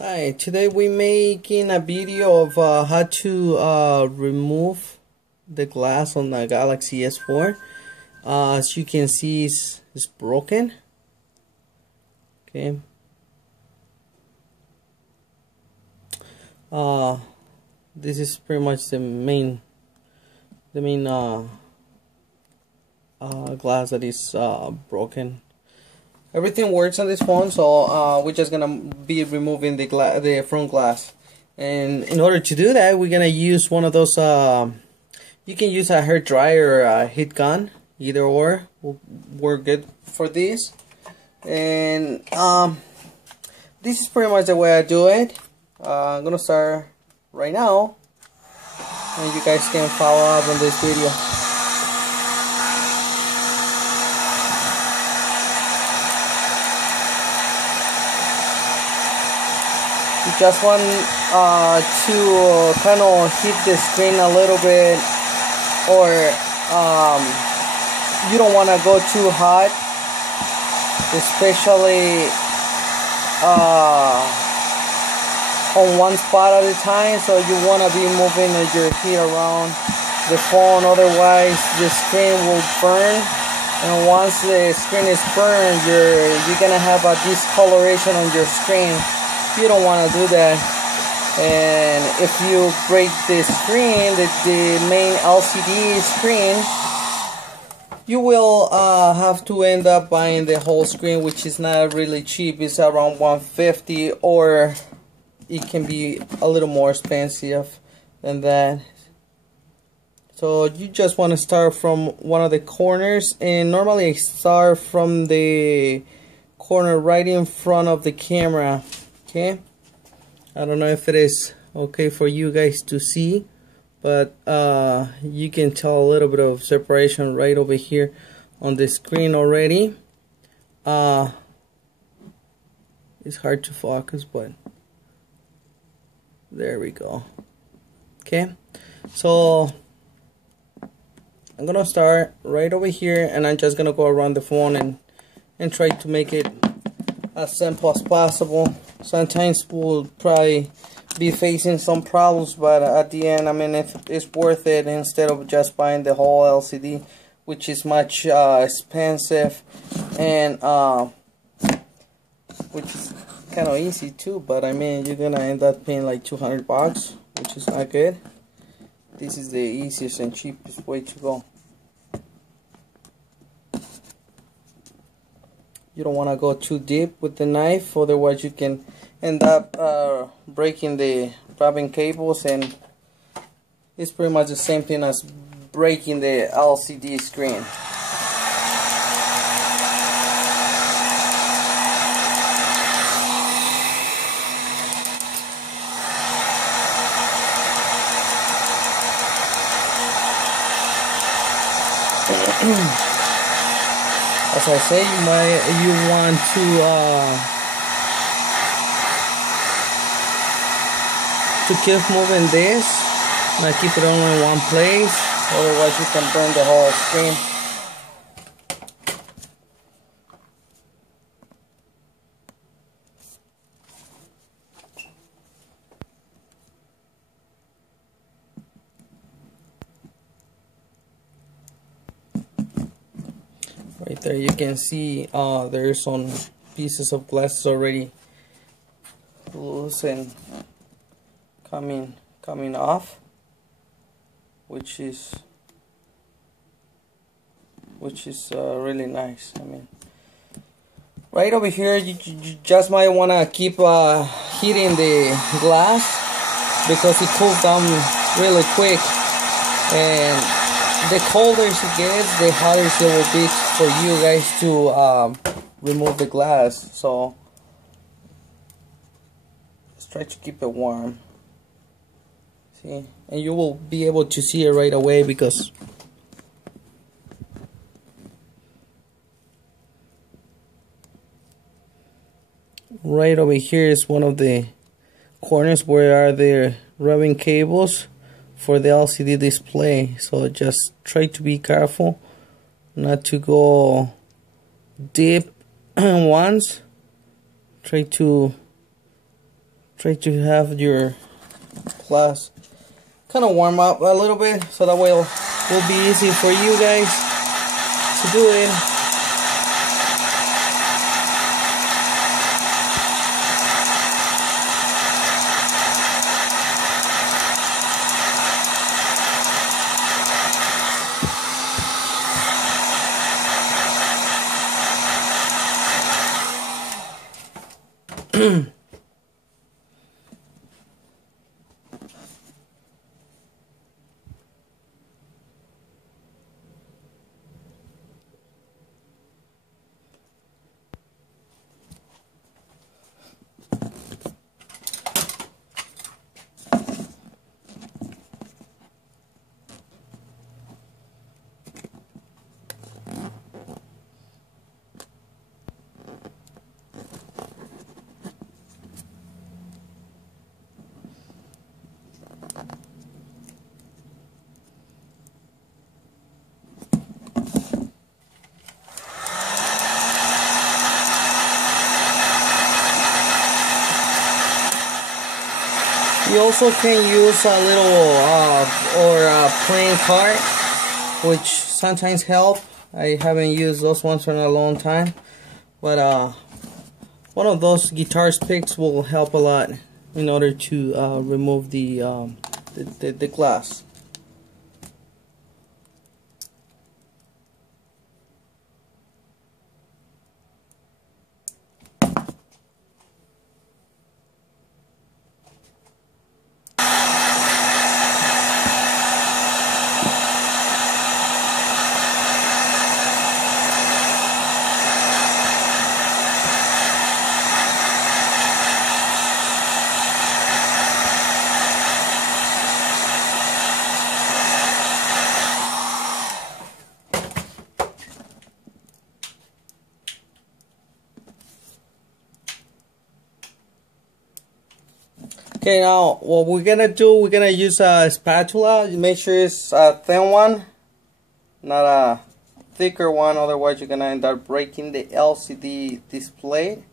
Hi, today we're making a video of how to remove the glass on the Galaxy S4. As you can see, it's broken. Okay. This is pretty much the main glass that is broken. Everything works on this phone, so we're just gonna be removing the front glass. And in order to do that, we're gonna use one of those. You can use a hair dryer or a heat gun, either or will work good for this. And this is pretty much the way I do it. I'm gonna start right now, and you guys can follow up on this video. You just want to kind of hit the screen a little bit, or you don't want to go too hot, especially on one spot at a time. So you want to be moving your heat around the phone, otherwise the screen will burn. And once the screen is burned, you're gonna have a discoloration on your screen. You don't want to do that. And if you break the screen, the main LCD screen, you will have to end up buying the whole screen, which is not really cheap. It's around $150, or it can be a little more expensive than that. So you just want to start from one of the corners, and normally I start from the corner right in front of the camera. Okay, I don't know if it is okay for you guys to see, but you can tell a little bit of separation right over here on the screen already. It's hard to focus, but there we go. Okay, so I'm gonna start right over here, and I'm just gonna go around the phone and try to make it as simple as possible. Sometimes we'll probably be facing some problems, but at the end, I mean, it's worth it instead of just buying the whole LCD, which is much expensive, and which is kind of easy too. But I mean, you're gonna end up paying like $200, which is not good. This is the easiest and cheapest way to go. You don't want to go too deep with the knife, otherwise you can end up breaking the wrapping cables, and it's pretty much the same thing as breaking the LCD screen. As I say, you want to keep moving this, not keep it only in one place, otherwise you can burn the whole screen. Right there you can see there's some pieces of glass already loose and coming off, which is really nice. I mean, right over here you just might want to keep heating the glass, because it cools down really quick, and the colder it gets, the hotter it will be for you guys to remove the glass. So let's try to keep it warm. See, and you will be able to see it right away, because right over here is one of the corners where are the rubbing cables for the LCD display. So just try to be careful not to go deep once. Try to try to have your glass kind of warm up a little bit, so that way will be easy for you guys to do it. You also can use a little or a playing card, which sometimes help. I haven't used those ones for a long time, but one of those guitar picks will help a lot in order to remove the glass. Okay, now what we're gonna do, we're gonna use a spatula. Make sure it's a thin one, not a thicker one, otherwise you're gonna end up breaking the LCD display.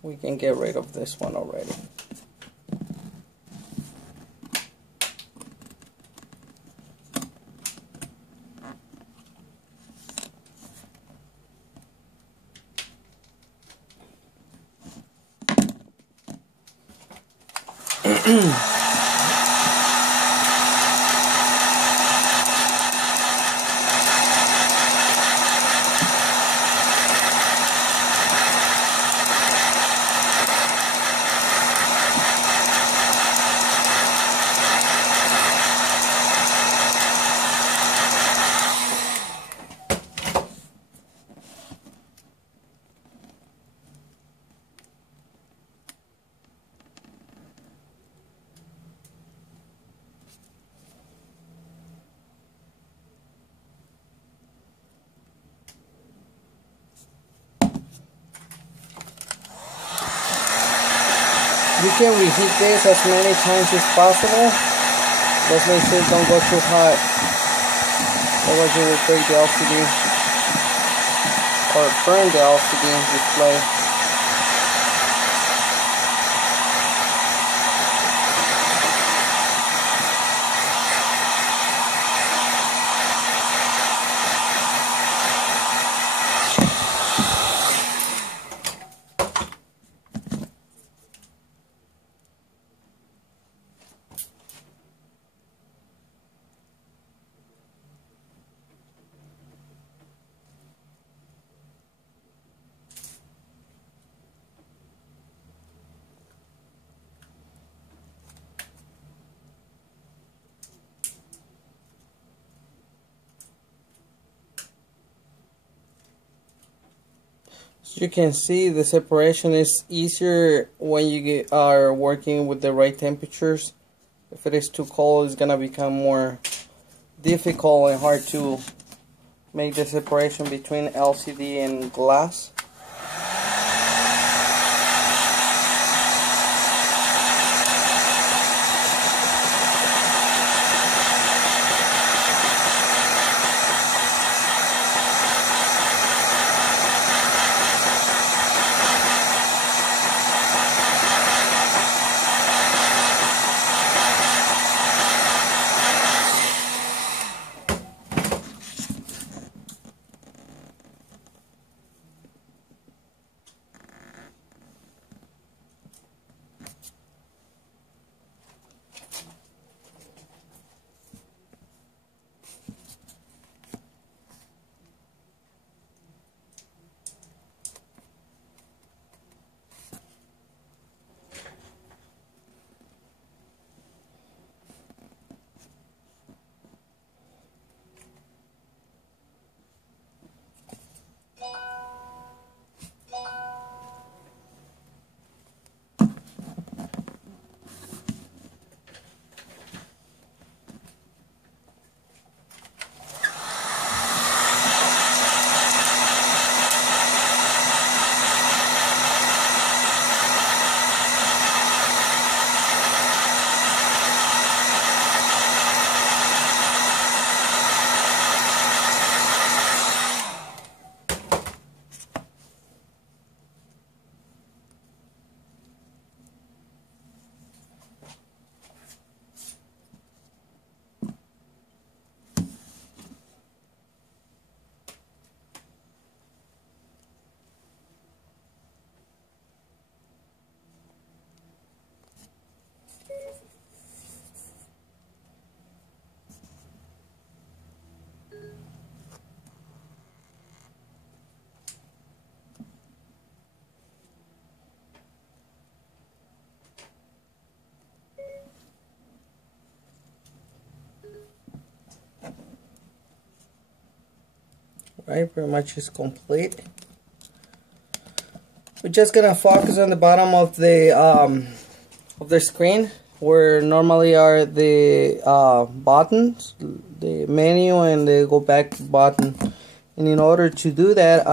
We can get rid of this one already. You can reheat this as many times as possible. Just make sure it don't go too hot, otherwise you will break the LCD or burn the LCD display. So you can see the separation is easier when you are working with the right temperatures. If it is too cold, it's gonna become more difficult and hard to make the separation between LCD and glass. Right, pretty much is complete. We're just gonna focus on the bottom of the screen where normally are the buttons, the menu and the go back button. And in order to do that,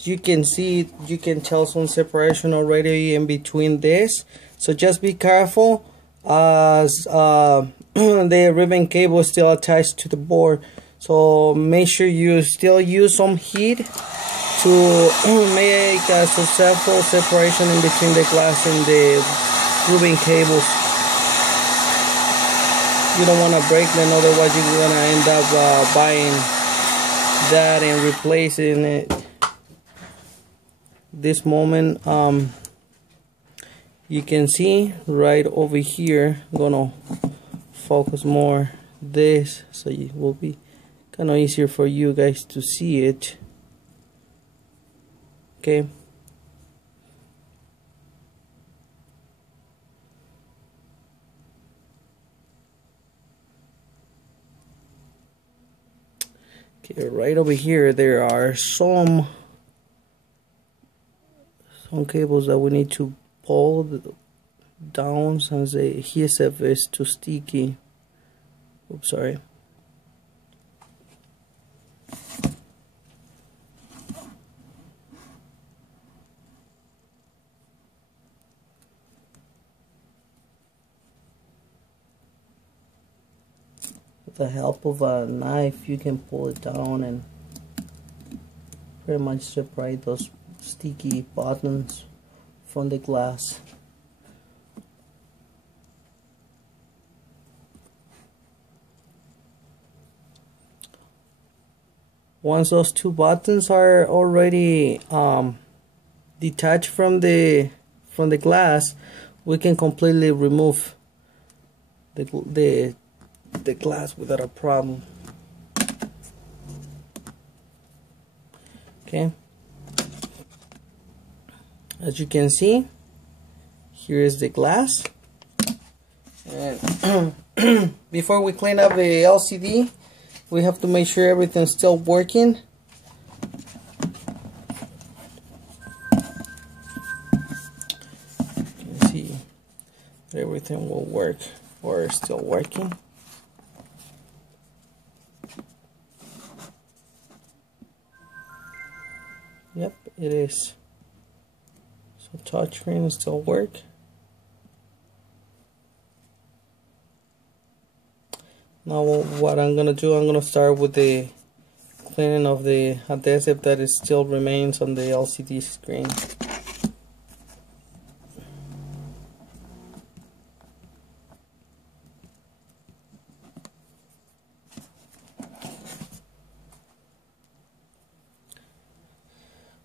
you can see, you can tell some separation already in between this. So just be careful as the ribbon cable is still attached to the board. So make sure you still use some heat to make a successful separation in between the glass and the ribbon cables. You don't want to break them, otherwise you're going to end up buying that and replacing it. This moment, you can see right over here, I'm going to focus more this so it will be kind of easier for you guys to see it. Okay. Okay, right over here there are some cables that we need to pull down since the adhesive is too sticky. Oops, sorry. With the help of a knife, you can pull it down and pretty much separate those sticky buttons from the glass. Once those two buttons are already detached from the glass, we can completely remove the glass without a problem. Okay, as you can see, here is the glass. And before we clean up the LCD, we have to make sure everything's still working. You can see that everything will work or is still working. Yep, it is. So touchscreen still work. Now what I'm gonna do, I'm gonna start with the cleaning of the adhesive that is still remains on the LCD screen.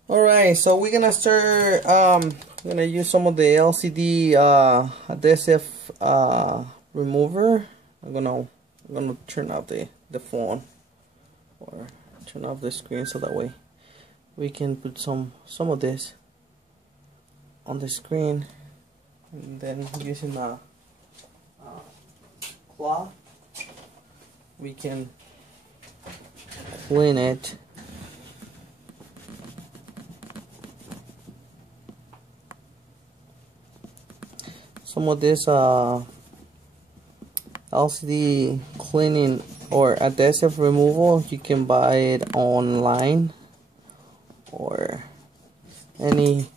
Alright, so we're gonna start, we're gonna use some of the LCD adhesive remover. I'm gonna turn off the phone or turn off the screen so that way we can put some of this on the screen, and then using a cloth we can clean it. Some of this LCD cleaning or adhesive removal, you can buy it online or any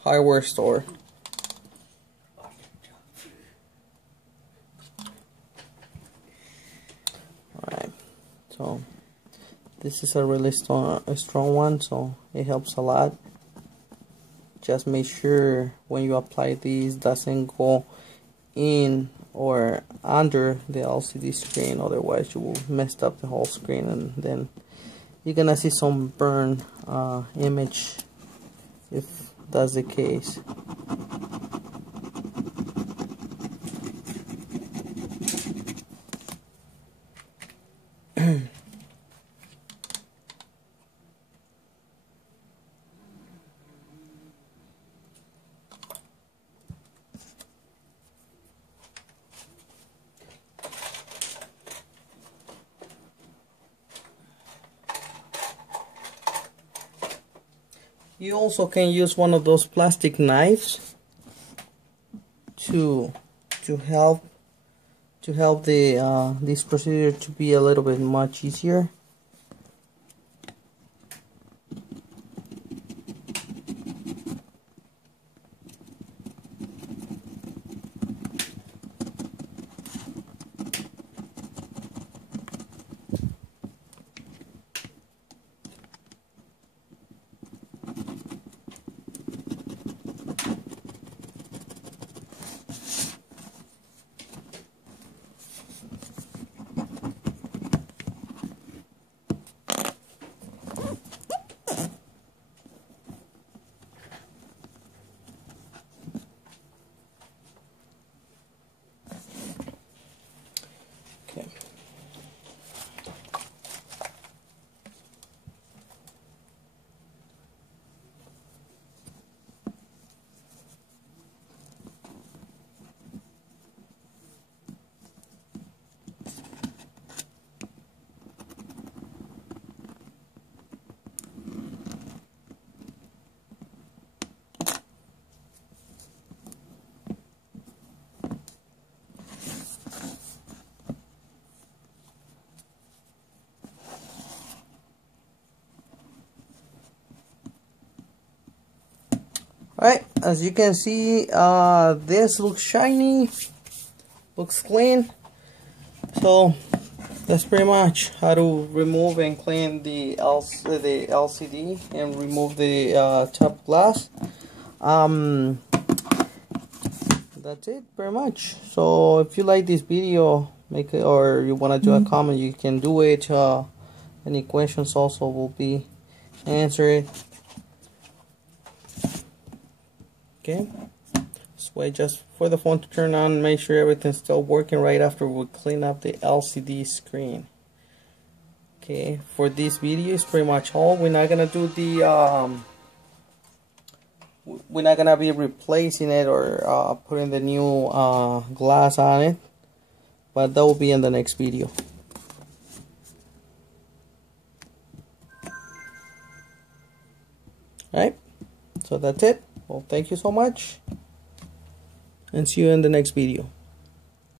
hardware store. Alright, so this is a really strong one, so it helps a lot. Just make sure when you apply these doesn't go in or under the LCD screen, otherwise you will mess up the whole screen and then you're gonna see some burn image if that's the case. You also can use one of those plastic knives to help the this procedure to be a little bit much easier. Okay. Alright, as you can see, this looks shiny, looks clean. So that's pretty much how to remove and clean the LCD and remove the top glass. That's it pretty much. So if you like this video, make it, or you want to do a comment, you can do it. Any questions also will be answered. Okay, just wait just for the phone to turn on, make sure everything's still working right after we clean up the LCD screen. Okay, for this video is pretty much all. We're not gonna do the we're not gonna be replacing it or putting the new glass on it, but that will be in the next video. Alright, so that's it. Well, thank you so much, and see you in the next video.